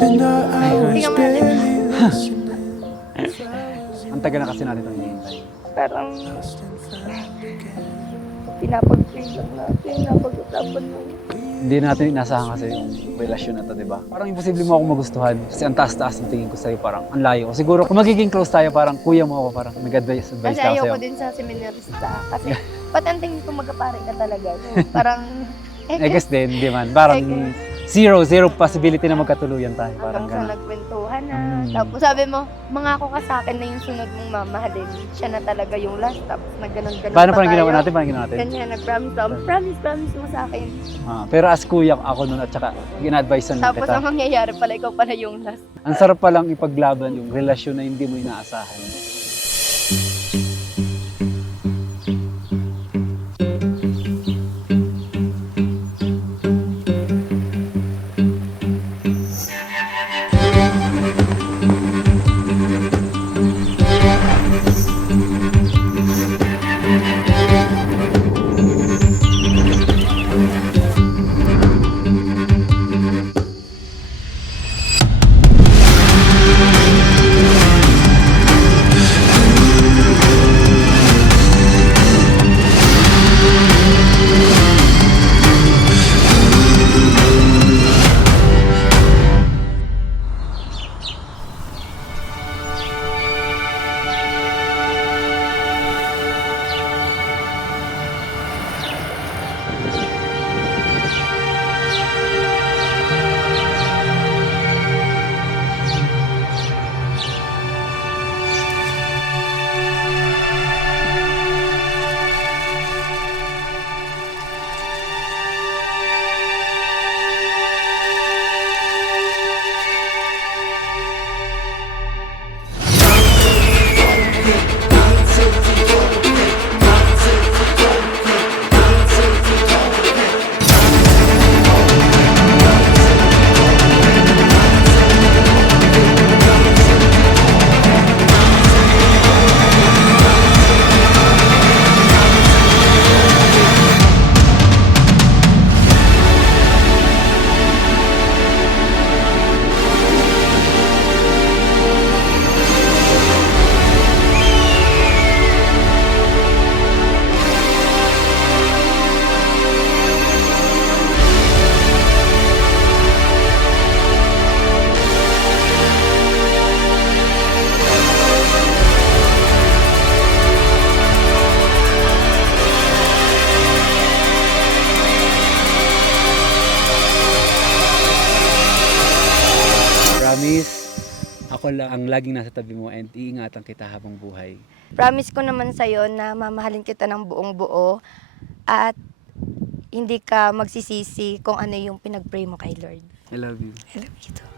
Tingnan mo natin. Ang tagal na kasi natin itong hinihintay. Parang pinapag-pray lang natin, napag-usapan mo. Hindi natin inasahan kasi yung relasyon na to, di ba? Parang imposible mo ako magustuhan kasi ang taas-taas ng tingin ko sa'yo, parang ang layo ko. Siguro kung magiging close tayo, parang kuya mo ako, parang nag-advise Kasi ka ako ayoko sa'yo. din sa seminarista. Kasi pati ang tingin ko magkapare ka talaga. No? Parang, I guess din, di man. Parang zero possibility na magkatuluyan tayo. Parang hanggang sa gano'n. nagkwentuhan na. Mm. Tapos sabi mo, mangako ka sa akin na yung sunod mong mamahalin. Siya na talaga yung last. Tapos nagganon-ganon Paano pa parang ginawa tayo. natin? Paano ginawa natin? Ganyan, nag-promise ako. Promise mo sa akin. Pero as kuya ako nun at saka gina-advisean lang Tapos kita. ang mangyayari pala, ikaw pala yung last. Ang sarap palang ipaglaban yung relasyon na hindi mo inaasahan. Promise, ako lang ang laging nasa tabi mo and iingatan kita habang buhay. Promise ko naman sa'yo na mamahalin kita ng buong buo at hindi ka magsisisi kung ano yung pinag-pray mo kay Lord. I love you. I love you too.